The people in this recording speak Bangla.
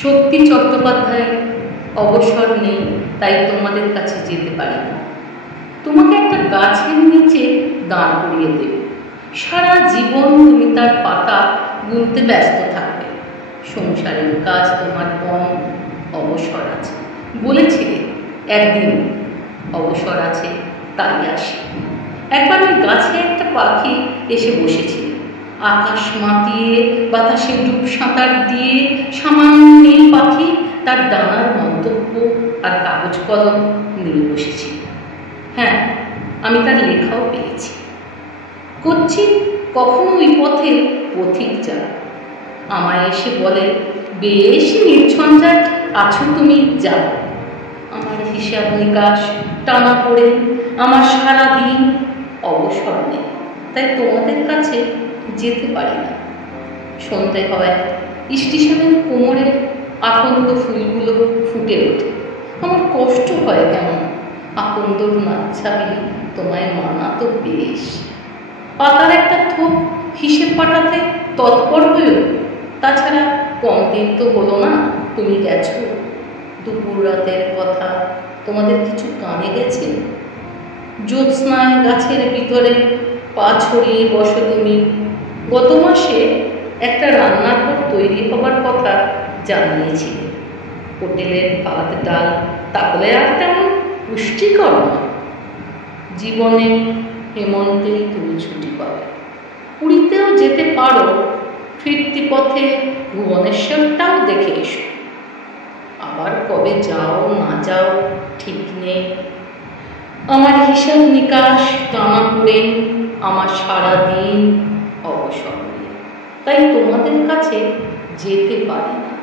শক্তি চট্টোপাধ্যায় অবসর নেই, তাই তোমাদের কাছে যেতে পারি না। তোমাকে একটা গাছের নিচে দাঁড় করিয়ে দেব। সারা জীবন তুমি তার পাতা গুনতে ব্যস্ত থাকবে। সংসারের কাজ তোমার কম, অবসর আছে বলেছিলে। একদিন অবসর আছে তাই আসি। একবার ওই গাছে একটা পাখি এসে বসেছিল। আকাশ মাতিয়ে বাতাসে ডুব সাঁতার দিয়ে সামান্য নীল পাখি তার ডানার মন্তব্য আর কাগজ কলম নিয়ে বসেছিল। হ্যাঁ, আমি তার লেখাও পেয়েছি। করছি কখনো ওই পথে পথিক যায়, আমায় এসে বলে, বেশ নির্ঝঞ্ঝাট আছো তুমি, যাও। আমার হিসাব নিকাশ টানা পড়ে, আমার সারা দিন অবসর নেই, তাই তোমাদের কাছে যেতে পারি না। সন্ধ্যে হয়, স্টেশনের কোমরে আকন্দ ফুলগুলো ফুটে ওঠে। আমার কষ্ট হয় কেমন, আকন্দর নাচ্ছাবি তোমায় মানা তো বেশ। পাতার একটা থোক হিসেব পাঠাতে তৎপর হয়েও, তাছাড়া কম দিন তো হলো না তুমি গেছো। দুপুর রাতের কথা তোমাদের কিছু কানে গেছে? জ্যোৎস্নায় গাছের ভিতরে পা ছড়িয়ে বসো তুমি। গত মাসে একটা রান্নাঘর তৈরি হবার কথা জানিয়েছিলে। হোটেলের ভাত ডাল তাহলে আর তেমন পুষ্টিকর নয়। জীবনে হেমন্তেই তুমি ছুটি পাবে, পুরীতেও যেতে পারো। ফিরতি পথে ভুবনেশ্বরটাও দেখে এসো। আবার কবে যাও না যাও ঠিক নেই। আমার হিসাব নিকাশ টানা পড়ে, আমার সারাদিন অবসর নেই, তাই তোমাদের কাছে যেতে পারি না।